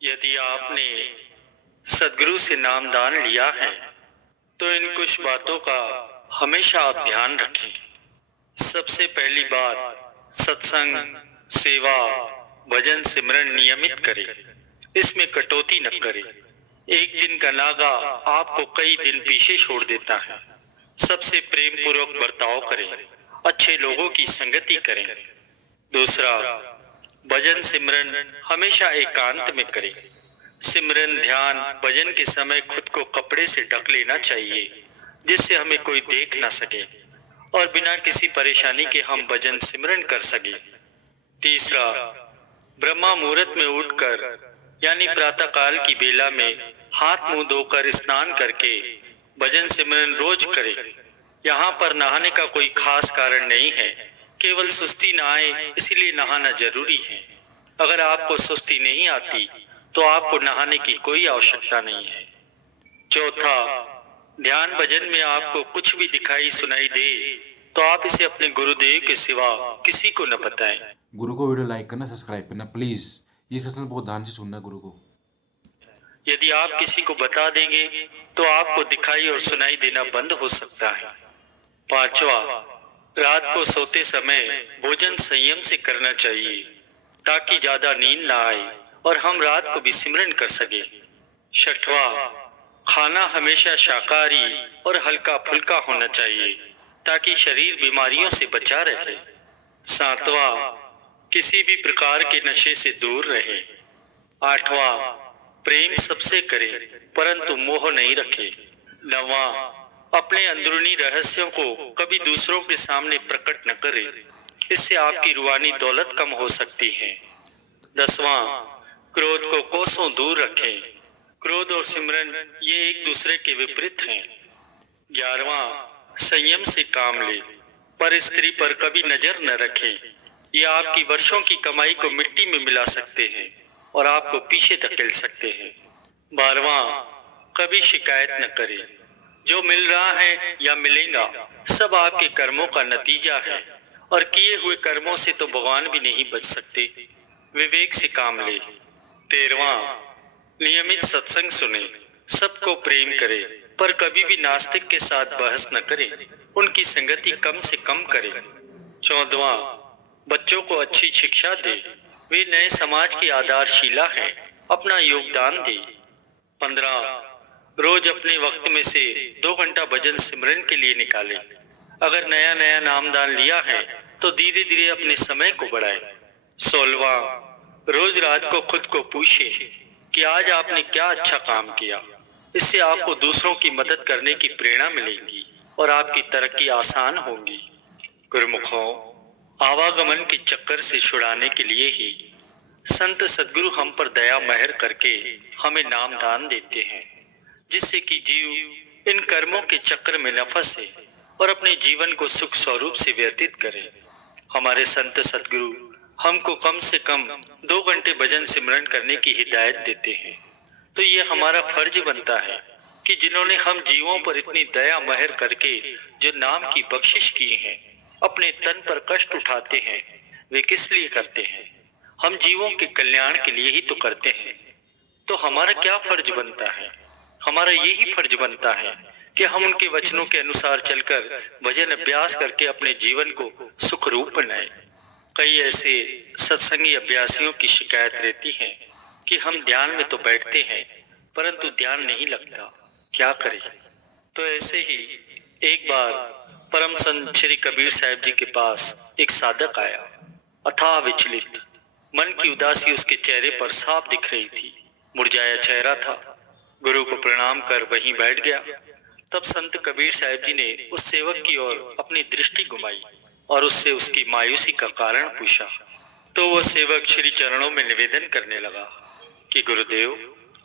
यदि आपने सद्गुरु से नामदान लिया है तो इन कुछ बातों का हमेशा आप ध्यान रखें। सबसे पहली बात, सत्संग, सेवा, भजन सिमरन नियमित करें। इसमें कटौती न करें। एक दिन का नागा आपको कई दिन पीछे छोड़ देता है। सबसे प्रेम पूर्वक बर्ताव करें। अच्छे लोगों की संगति करें। दूसरा, भजन सिमरन हमेशा एकांत में करें। सिमरन ध्यान भजन के समय खुद को कपड़े से ढक लेना चाहिए जिससे हमें कोई देख ना सके और बिना किसी परेशानी के हम भजन सिमरन कर सके। तीसरा, ब्रह्मा मुहूर्त में उठकर यानी प्रातः काल की बेला में हाथ मुंह धोकर स्नान करके भजन सिमरन रोज करें। यहाँ पर नहाने का कोई खास कारण नहीं है, केवल सुस्ती न आए इसलिए नहाना जरूरी है। अगर आपको सुस्ती नहीं आती तो आपको नहाने की कोई आवश्यकता नहीं है। चौथा, ध्यान भजन में आपको कुछ भी दिखाई सुनाई दे तो आप इसे अपने गुरुदेव के सिवा किसी को न बताएं। गुरु को वीडियो लाइक करना, सब्सक्राइब करना प्लीज। ये सत्संग बहुत ध्यान से सुनना गुरु को। यदि आप किसी को बता देंगे तो आपको दिखाई और सुनाई देना बंद हो सकता है। पांचवा, रात को सोते समय भोजन संयम से करना चाहिए ताकि ज्यादा नींद ना आए और हम रात को भी सिमरन कर सके। छठवा, खाना हमेशा शाकाहारी और हल्का फुल्का होना चाहिए ताकि शरीर बीमारियों से बचा रहे। सातवां, किसी भी प्रकार के नशे से दूर रहे। आठवां, प्रेम सबसे करें परंतु मोह नहीं रखे। नौवां, अपने अंदरूनी रहस्यों को कभी दूसरों के सामने प्रकट न करें, इससे आपकी रूहानी दौलत कम हो सकती है। 10वां, क्रोध को कोसों दूर रखें। क्रोध और सिमरन ये एक दूसरे के विपरीत हैं। 11वां, संयम से काम ले पर स्त्री पर कभी नजर न रखें। ये आपकी वर्षों की कमाई को मिट्टी में मिला सकते हैं और आपको पीछे धकेल सकते हैं। 12वां, कभी शिकायत न करें। जो मिल रहा है या मिलेगा सब आपके कर्मों का नतीजा है और किए हुए कर्मों से तो भगवान भी नहीं बच सकते। विवेक से काम ले। 13वां, नियमित सत्संग सुने, सबको प्रेम करें पर कभी भी नास्तिक के साथ बहस न करें, उनकी संगति कम से कम करें। 14वां, बच्चों को अच्छी शिक्षा दे, वे नए समाज की आधारशिला हैं, अपना योगदान दे। 15, रोज अपने वक्त में से 2 घंटा भजन सिमरन के लिए निकालें। अगर नया नया नामदान लिया है तो धीरे धीरे अपने समय को बढ़ाएं। 16वां, रोज रात को खुद को पूछे कि आज आपने क्या अच्छा काम किया। इससे आपको दूसरों की मदद करने की प्रेरणा मिलेगी और आपकी तरक्की आसान होगी। गुरुमुखों, आवागमन के चक्कर से छुड़ाने के लिए ही संत सद्गुरु हम पर दया महर करके हमें नामदान देते हैं, जिससे कि जीव इन कर्मों के चक्र में न फंसे और अपने जीवन को सुख स्वरूप से व्यतीत करे। हमारे संत सद्गुरु हमको कम से कम 2 घंटे भजन सिमरन करने की हिदायत देते हैं। तो ये हमारा फर्ज बनता है कि जिन्होंने हम जीवों पर इतनी दया महर करके जो नाम की बख्शिश की है, अपने तन पर कष्ट उठाते हैं, वे किस लिए करते हैं? हम जीवों के कल्याण के लिए ही तो करते हैं। तो हमारा क्या फर्ज बनता है? हमारा यही फर्ज बनता है कि हम उनके वचनों के अनुसार चलकर भजन अभ्यास करके अपने जीवन को सुखरूप बनाएं। कई ऐसे सत्संगी अभ्यासियों की शिकायत रहती है कि हम ध्यान में तो बैठते हैं परंतु ध्यान नहीं लगता, क्या करें? तो ऐसे ही एक बार परम संत श्री कबीर साहब जी के पास एक साधक आया। अथाह विचलित, मन की उदासी उसके चेहरे पर साफ दिख रही थी। मुरझाया चेहरा था। गुरु को प्रणाम कर वहीं बैठ गया। तब संत कबीर साहब जी ने उस सेवक की ओर अपनी दृष्टि घुमाई और उससे उसकी मायूसी का कारण पूछा। तो वह सेवक श्री चरणों में निवेदन करने लगा कि गुरुदेव,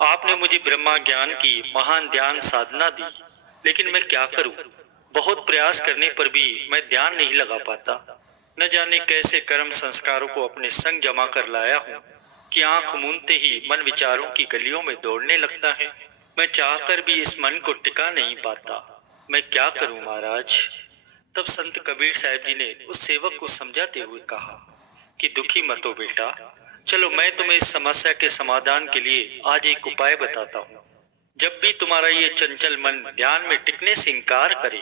आपने मुझे ब्रह्मा ज्ञान की महान ध्यान साधना दी, लेकिन मैं क्या करूं? बहुत प्रयास करने पर भी मैं ध्यान नहीं लगा पाता। न जाने कैसे कर्म संस्कारों को अपने संग जमा कर लाया हूं कि आंख मूंदते ही मन विचारों की गलियों में दौड़ने लगता है। मैं चाहकर भी इस मन को टिका नहीं पाता। मैं क्या करूं महाराज? तब संत कबीर साहब जी ने उस सेवक को समझाते हुए कहा कि दुखी मत हो बेटा, चलो मैं तुम्हें इस समस्या के समाधान के लिए आज एक उपाय बताता हूँ। जब भी तुम्हारा ये चंचल मन ध्यान में टिकने से इनकार करे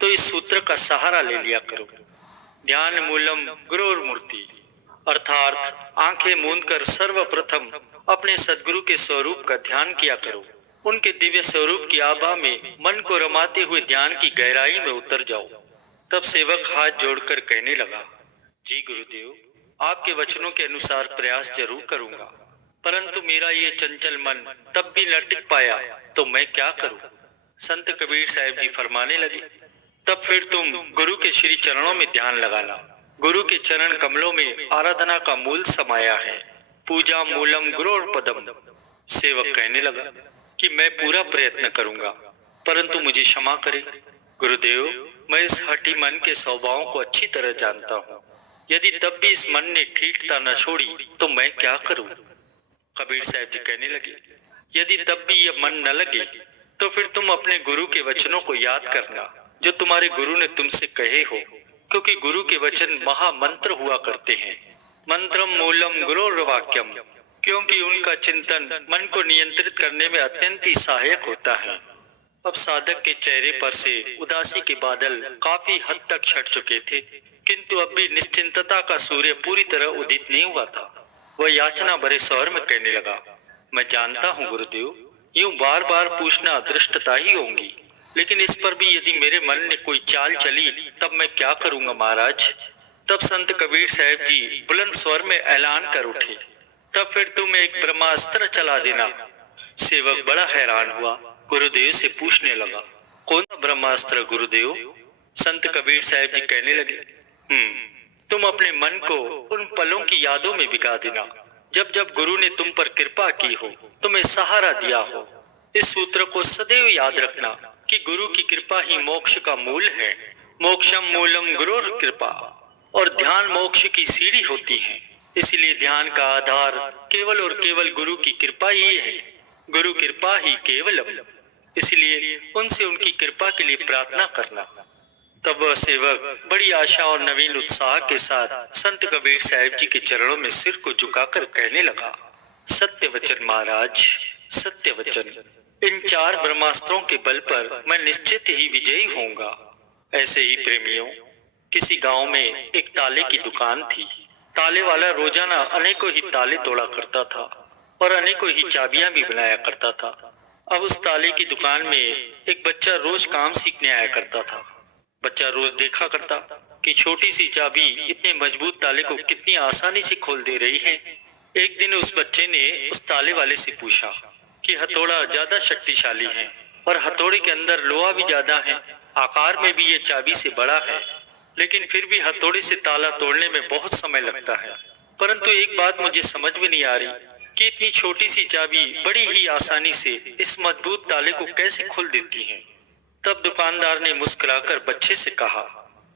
तो इस सूत्र का सहारा ले लिया करो। ध्यान मूलम गुरुर मूर्ति, अर्थात आंखें मूंद कर सर्वप्रथम अपने सदगुरु के स्वरूप का ध्यान किया करो। उनके दिव्य स्वरूप की आभा में मन को रमाते हुए ध्यान की गहराई में उतर जाओ। तब सेवक हाथ जोड़कर कहने लगा, जी गुरुदेव, आपके वचनों के अनुसार प्रयास जरूर करूंगा, परंतु मेरा ये चंचल मन तब भी न टिक पाया तो मैं क्या करूं? संत कबीर साहब जी फरमाने लगे, तब फिर तुम गुरु के श्री चरणों में ध्यान लगाना। गुरु के चरण कमलों में आराधना का मूल समाया है। पूजा मूलम गुरोर पदम। सेवक कहने लगा कि मैं पूरा प्रयत्न करूंगा, परंतु मुझे क्षमा करें गुरुदेव, मैं इस हठी मन के स्वभाव को अच्छी तरह जानता हूँ। यदि तब भी इस मन ने ठीठता न छोड़ी तो मैं क्या करूं? कबीर साहब जी कहने लगे, यदि तब भी ये मन न लगे तो फिर तुम अपने गुरु के वचनों को याद करना जो तुम्हारे गुरु ने तुमसे कहे हो, क्योंकि गुरु के वचन महामंत्र हुआ करते हैं। मंत्रम मूलम गुरोर वाक्यम, क्योंकि उनका चिंतन मन को नियंत्रित करने में अत्यंत ही सहायक होता है। अब साधक के चेहरे पर से उदासी के बादल काफी हद तक छट चुके थे, किंतु अब भी निश्चिंतता का सूर्य पूरी तरह उदित नहीं हुआ था। वह याचना भरे स्वर में कहने लगा, मैं जानता हूँ गुरुदेव, यूं बार बार पूछना अदृष्टता ही होंगी, लेकिन इस पर भी यदि मेरे मन ने कोई चाल चली तब मैं क्या करूंगा महाराज? तब संत कबीर साहब जी बुलंद स्वर में ऐलान कर उठे, तब फिर तुम एक ब्रह्मास्त्र चला देना। सेवक बड़ा हैरान हुआ, गुरुदेव से पूछने लगा, कौन सा ब्रह्मास्त्र गुरुदेव? संत कबीर साहब जी कहने लगे, तुम अपने मन को उन पलों की यादों में भिगा देना जब जब गुरु ने तुम पर कृपा की हो, तुम्हें सहारा दिया हो। इस सूत्र को सदैव याद रखना कि गुरु की कृपा ही मोक्ष का मूल है। मोक्षम मूलम गुरुर कृपा, और ध्यान मोक्ष की सीढ़ी होती है। इसलिए ध्यान का आधार केवल और केवल गुरु की कृपा ही है। गुरु कृपा ही केवलम, इसलिए उनसे उनकी कृपा के लिए प्रार्थना करना। तब वह सेवक बड़ी आशा और नवीन उत्साह के साथ संत कबीर साहब जी के चरणों में सिर को झुकाकर कहने लगा, सत्य वचन महाराज, सत्य वचन। इन 4 ब्रह्मास्त्रों के बल पर मैं निश्चित ही विजयी होऊंगा। ऐसे ही प्रेमियों, किसी गांव में एक ताले की दुकान थी। ताले वाला रोजाना अनेकों ही ताले तोड़ा करता था और अनेकों ही चाबियां भी बनाया करता था। अब उस ताले की दुकान में एक बच्चा रोज काम सीखने आया करता था। बच्चा रोज देखा करता कि छोटी सी चाबी इतने मजबूत ताले को कितनी आसानी से खोल दे रही है। एक दिन उस बच्चे ने उस ताले वाले से पूछा कि हथौड़ा ज्यादा शक्तिशाली है और हथौड़े के अंदर लोहा भी ज्यादा है, आकार में भी ये चाबी से बड़ा है, लेकिन फिर भी हथौड़े से ताला तोड़ने में बहुत समय लगता है। परंतु एक बात मुझे समझ में नहीं आ रही कि इतनी छोटी सी चाबी बड़ी ही आसानी से इस मजबूत ताले को कैसे खोल देती है। तब दुकानदार ने मुस्कुराकर बच्चे से कहा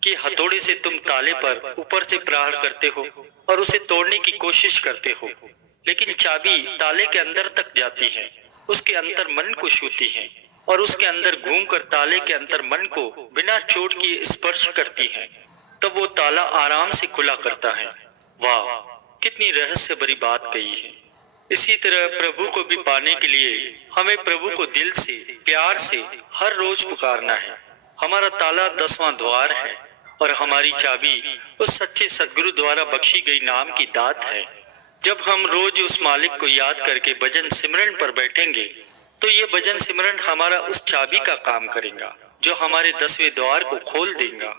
कि हथौड़े से तुम ताले पर ऊपर से प्रहार करते हो और उसे तोड़ने की कोशिश करते हो, लेकिन चाबी ताले के अंदर तक जाती है, उसके अंतर मन को छूती है और उसके अंदर घूमकर ताले के अंतर मन को बिना चोट किए स्पर्श करती है। तब वो ताला आराम से खुला करता है। वाह, कितनी रहस्य भरी बात कही है। इसी तरह प्रभु को भी पाने के लिए हमें प्रभु को दिल से, प्यार से हर रोज पुकारना है। हमारा ताला 10वां द्वार है और हमारी चाबी उस सच्चे सद्गुरु द्वारा बख्शी गई नाम की दात है। जब हम रोज उस मालिक को याद करके भजन सिमरन पर बैठेंगे तो ये भजन सिमरन हमारा उस चाबी का काम करेगा जो हमारे 10वें द्वार को खोल देगा।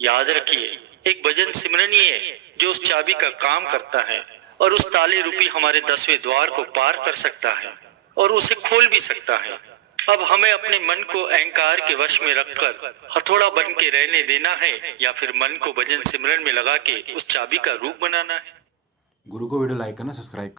याद रखिए, एक भजन सिमरन ही है जो उस चाबी का काम करता है और उस ताले रूपी हमारे 10वें द्वार को पार कर सकता है और उसे खोल भी सकता है। अब हमें अपने मन को अहंकार के वश में रखकर हथौड़ा बन के रहने देना है या फिर मन को भजन सिमरन में लगा के उस चाबी का रूप बनाना है। गुरु को वीडियो लाइक करना, सब्सक्राइब